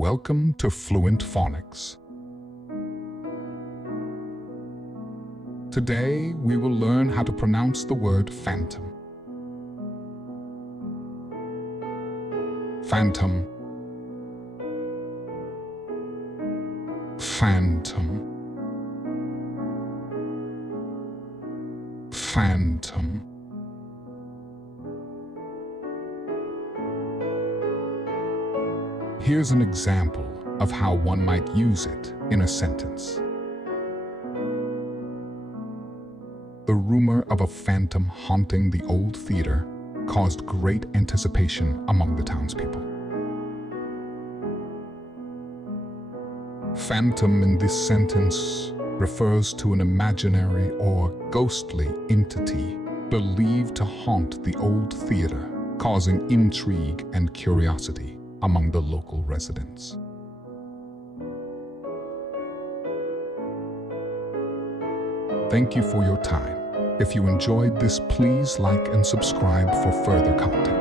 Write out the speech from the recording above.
Welcome to Fluent Phonics. Today, we will learn how to pronounce the word phantom. Phantom. Phantom. Phantom. Here's an example of how one might use it in a sentence. The rumor of a phantom haunting the old theater caused great anticipation among the townspeople. Phantom in this sentence refers to an imaginary or ghostly entity believed to haunt the old theater, causing intrigue and curiosity among the local residents. Thank you for your time. If you enjoyed this, please like and subscribe for further content.